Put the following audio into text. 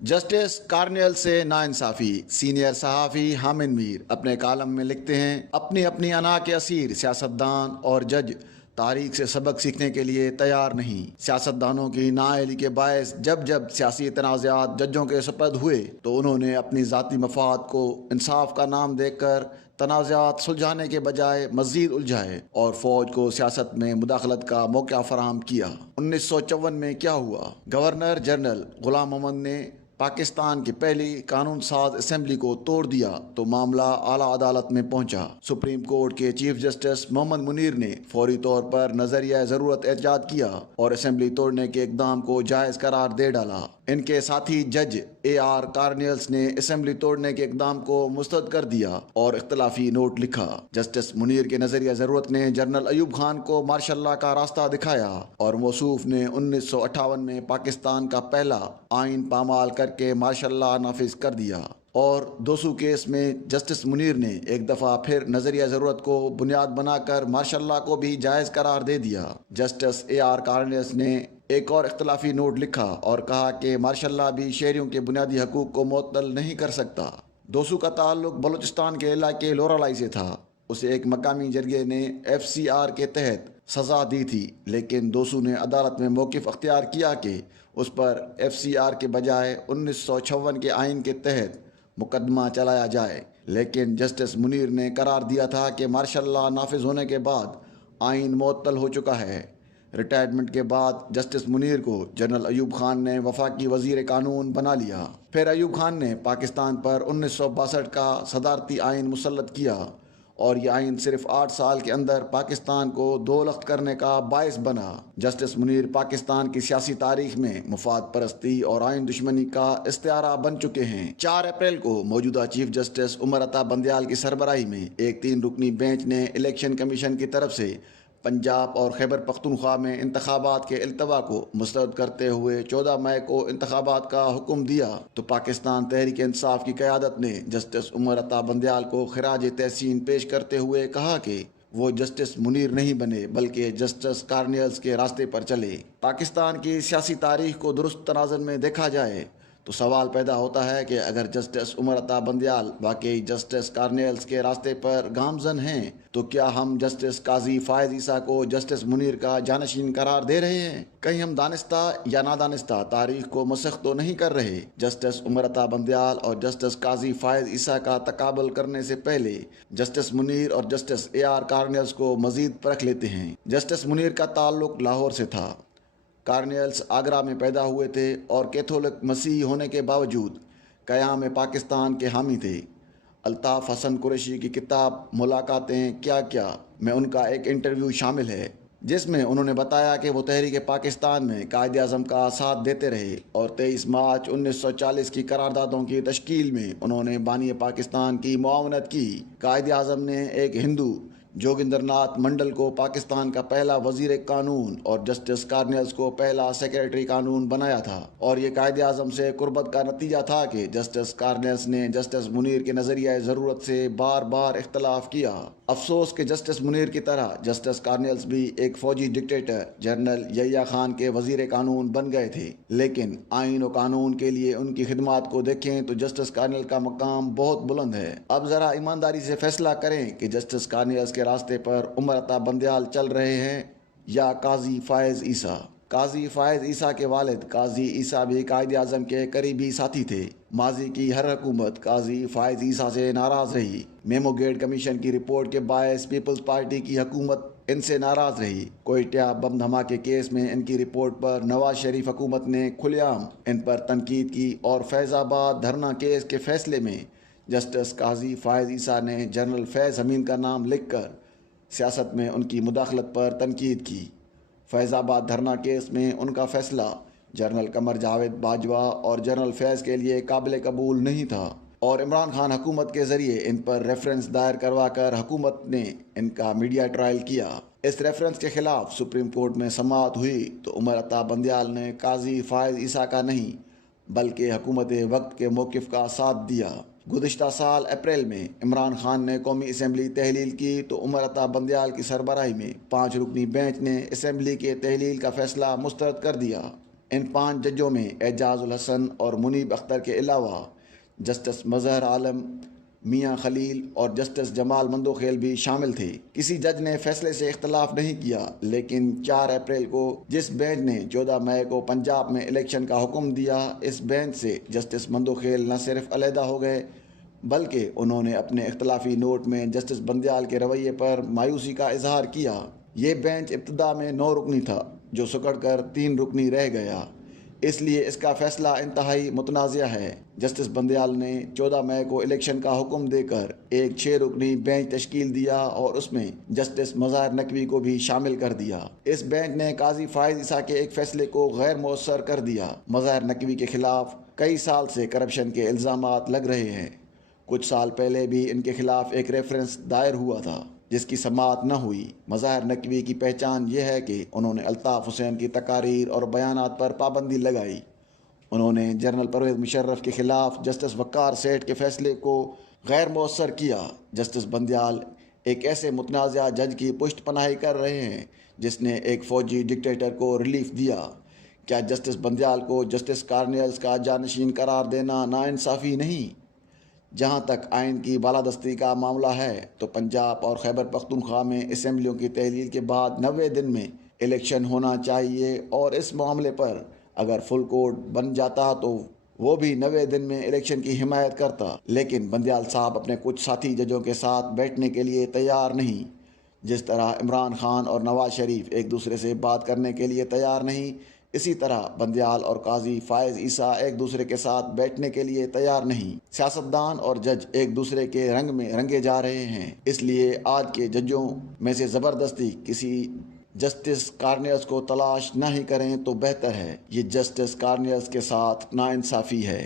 Justice Cornell سے ناانصافی۔ Senior صحافی حامد میر اپنے کالم میں لکھتے ہیں، اپنی اپنی انا کے اسیر سیاستدان اور جج تاریخ سے سبق سیکھنے کے لیے تیار نہیں۔ سیاستدانوں کی نااہلی کے باعث جب سیاسی تنازعات ججوں کے سپرد ہوئے تو انہوں نے اپنی ذاتی مفاد کو انصاف کا نام دے کر تنازعات سلجھانے کے بجائے مزید الجھائے اور فوج کو سیاست میں مداخلت کا موقع فراہم کیا۔ 1954 میں کیا ہوا؟ گورنر جنرل غلام محمد نے پاکستان کی پہلی قانون ساز اسمبلی کو توڑ دیا تو معاملہ اعلیٰ عدالت میں پہنچا۔ سپریم کورٹ کے چیف جسٹس محمد منیر نے فوری طور پر نظریہ ضرورت ایجاد کیا اور اسمبلی توڑنے کے اقدام کو جائز قرار دے ڈالا۔ ان کے ساتھی جج AR کارنیلس نے اسمبلی توڑنے کے اقدام کو مسترد کر دیا اور اختلافی نوٹ لکھا۔ جسٹس منیر کے نظریہ ضرورت نے جنرل ایوب خان کو مارشل لا کا راستہ دکھایا اور موصوف نے 1958 میں پاکستان کا پہلا آئین پامال کر کے مارشل لا نافذ کر دیا۔ اور 200 کیس میں جسٹس منیر نے ایک دفعہ پھر نظریہ ضرورت کو بنیاد بنا کر مارشل لا کو بھی جائز قرار دے دیا۔ جسٹس AR کارنیلس نے ایک اور اختلافی نوٹ لکھا اور کہا کہ مارشل لا بھی شہریوں کے بنیادی حقوق کو معطل نہیں کر سکتا۔ 200 کا تعلق بلوچستان کے علاقے لورالائی سے تھا۔ اسے ایک مقامی جرگے نے FCR کے تحت سزا دی تھی، لیکن 200 نے عدالت میں موقف اختیار کیا کہ اس پر FCR کے بجائے 1956 کے آئین کے تحت مقدمہ چلایا جائے، لیکن جسٹس منیر نے قرار دیا تھا کہ مارشل لا نافذ ہونے کے بعد آئین معطل ہو چکا ہے۔ ریٹائرمنٹ کے بعد جسٹس منیر کو جنرل ایوب خان نے وفاقی وزیر قانون بنا لیا۔ پھر ایوب خان نے پاکستان پر 1962 کا صدارتی آئین مسلط کیا اور یہ آئین صرف 8 سال کے اندر پاکستان کو دو لخت کرنے کا باعث بنا۔ جسٹس منیر پاکستان کی سیاسی تاریخ میں مفاد پرستی اور آئین دشمنی کا استعارہ بن چکے ہیں۔ 4 اپریل کو موجودہ چیف جسٹس عمر عطا بندیال کی سربراہی میں ایک 3 رکنی بینچ نے الیکشن کمیشن کی طرف سے پنجاب اور خیبر پختونخوا میں انتخابات کے التوا کو مسترد کرتے ہوئے 14 مئی کو انتخابات کا حکم دیا تو پاکستان تحریک انصاف کی قیادت نے جسٹس عمر عطا بندیال کو خراج تحسین پیش کرتے ہوئے کہا کہ وہ جسٹس منیر نہیں بنے بلکہ جسٹس کارنیلس کے راستے پر چلے۔ پاکستان کی سیاسی تاریخ کو درست تناظر میں دیکھا جائے تو سوال پیدا ہوتا ہے کہ اگر جسٹس عمر عطا بندیال واقعی جسٹس کارنیلس کے راستے پر گامزن ہیں تو کیا ہم جسٹس قاضی فائز عیسیٰ کو جسٹس منیر کا جانشین قرار دے رہے ہیں؟ کہیں ہم دانستہ یا نادانستہ تاریخ کو مسخ تو نہیں کر رہے؟ جسٹس عمر عطا بندیال اور جسٹس قاضی فائز عیسیٰ کا تقابل کرنے سے پہلے جسٹس منیر اور جسٹس AR کارنیلس کو مزید پرکھ لیتے ہیں۔ جسٹس منیر کا تعلق لاہور سے تھا۔ کارنیلس آگرہ میں پیدا ہوئے تھے اور کیتھولک مسیحی ہونے کے باوجود قیام پاکستان کے حامی تھے۔ الطاف حسن قریشی کی کتاب ملاقاتیں کیا کیا میں ان کا ایک انٹرویو شامل ہے جس میں انہوں نے بتایا کہ وہ تحریک پاکستان میں قائد اعظم کا ساتھ دیتے رہے اور 23 مارچ 1940 کی قراردادوں کی تشکیل میں انہوں نے بانی پاکستان کی معاونت کی۔ قائد اعظم نے ایک ہندو جوگندر ناتھ منڈل کو پاکستان کا پہلا وزیر قانون اور جسٹس کارنیلس کو پہلا سیکریٹری قانون بنایا تھا، اور یہ قائد اعظم سے قربت کا نتیجہ تھا کہ جسٹس کارنیلس نے جسٹس منیر کے نظریہ ضرورت سے بار بار اختلاف کیا۔ افسوس کہ جسٹس منیر کی طرح جسٹس کارنیلس بھی ایک فوجی ڈکٹیٹر جنرل یحییٰ خان کے وزیر قانون بن گئے تھے، لیکن آئین و قانون کے لیے ان کی خدمات کو دیکھیں تو جسٹس کارنیل کا مقام بہت بلند ہے۔ اب ذرا ایمانداری سے فیصلہ کریں کہ جسٹس کارنیلس کے راستے پر عمر عطا بندیال چل رہے ہیں یا قاضی فائز عیسیٰ۔ قاضی فائز عیسیٰ کے والد قاضی عیسیٰ بھی قائد اعظم کے قریبی ساتھی تھے۔ ماضی کی ہر حکومت قاضی فائز عیسیٰ سے ناراض رہی۔ میمو گیٹ کمیشن کی رپورٹ کے باعث پیپلز پارٹی کی حکومت ان سے ناراض رہی۔ کوئٹہ بم دھماکے کیس میں ان کی رپورٹ پر نواز شریف حکومت نے کھلے عام ان پر تنقید کی اور فیض آباد دھرنا کیس کے فیصلے میں جسٹس قاضی فائز عیسیٰ نے جنرل فیض امین کا نام لکھ کر سیاست میں ان کی مداخلت پر تنقید کی۔ فیض آباد دھرنا کیس میں ان کا فیصلہ جنرل قمر جاوید باجوہ اور جنرل فیض کے لیے قابل قبول نہیں تھا، اور عمران خان حکومت کے ذریعے ان پر ریفرنس دائر کروا کر حکومت نے ان کا میڈیا ٹرائل کیا۔ اس ریفرنس کے خلاف سپریم کورٹ میں سماعت ہوئی تو عمر عطا بندیال نے قاضی فائز عیسیٰ کا نہیں بلکہ حکومت وقت کے موقف کا ساتھ دیا۔ گزشتہ سال اپریل میں عمران خان نے قومی اسمبلی تحلیل کی تو عمر عطا بندیال کی سربراہی میں 5 رکنی بینچ نے اسمبلی کے تحلیل کا فیصلہ مسترد کر دیا۔ ان 5 ججوں میں اعجاز الحسن اور منیب اختر کے علاوہ جسٹس مظہر عالم، میاں خلیل اور جسٹس جمال مندوخیل بھی شامل تھے۔ کسی جج نے فیصلے سے اختلاف نہیں کیا، لیکن 4 اپریل کو جس بینچ نے 14 مئی کو پنجاب میں الیکشن کا حکم دیا، اس بینچ سے جسٹس مندوخیل نہ صرف علیحدہ ہو گئے بلکہ انہوں نے اپنے اختلافی نوٹ میں جسٹس بندیال کے رویے پر مایوسی کا اظہار کیا۔ یہ بینچ ابتدا میں 9 رکنی تھا جو سکڑ کر 3 رکنی رہ گیا، اس لیے اس کا فیصلہ انتہائی متنازع ہے۔ جسٹس بندیال نے 14 مئی کو الیکشن کا حکم دے کر ایک 6 رکنی بینچ تشکیل دیا اور اس میں جسٹس مظہر نقوی کو بھی شامل کر دیا۔ اس بینچ نے قاضی فائز عیسیٰ کے ایک فیصلے کو غیر مؤثر کر دیا۔ مظہر نقوی کے خلاف کئی سال سے کرپشن کے الزامات لگ رہے ہیں۔ کچھ سال پہلے بھی ان کے خلاف ایک ریفرنس دائر ہوا تھا جس کی سماعت نہ ہوئی۔ مظہر نقوی کی پہچان یہ ہے کہ انہوں نے الطاف حسین کی تقاریر اور بیانات پر پابندی لگائی۔ انہوں نے جنرل پرویز مشرف کے خلاف جسٹس وقار سیٹھ کے فیصلے کو غیر مؤثر کیا۔ جسٹس بندیال ایک ایسے متنازع جج کی پشت پناہی کر رہے ہیں جس نے ایک فوجی ڈکٹیٹر کو ریلیف دیا۔ کیا جسٹس بندیال کو جسٹس کارنیلز کا جانشین قرار دینا ناانصافی نہیں؟ جہاں تک آئین کی بالادستی کا معاملہ ہے تو پنجاب اور خیبر پختونخوا میں اسمبلیوں کی تحلیل کے بعد 90 دن میں الیکشن ہونا چاہیے، اور اس معاملے پر اگر فل کورٹ بن جاتا تو وہ بھی 90 دن میں الیکشن کی حمایت کرتا۔ لیکن بندیال صاحب اپنے کچھ ساتھی ججوں کے ساتھ بیٹھنے کے لیے تیار نہیں۔ جس طرح عمران خان اور نواز شریف ایک دوسرے سے بات کرنے کے لیے تیار نہیں، اسی طرح بندیال اور قاضی فائز عیسیٰ ایک دوسرے کے ساتھ بیٹھنے کے لیے تیار نہیں۔ سیاستدان اور جج ایک دوسرے کے رنگ میں رنگے جا رہے ہیں، اس لیے آج کے ججوں میں سے زبردستی کسی جسٹس کارنیلز کو تلاش نہ ہی کریں تو بہتر ہے۔ یہ جسٹس کارنیلز کے ساتھ ناانصافی ہے۔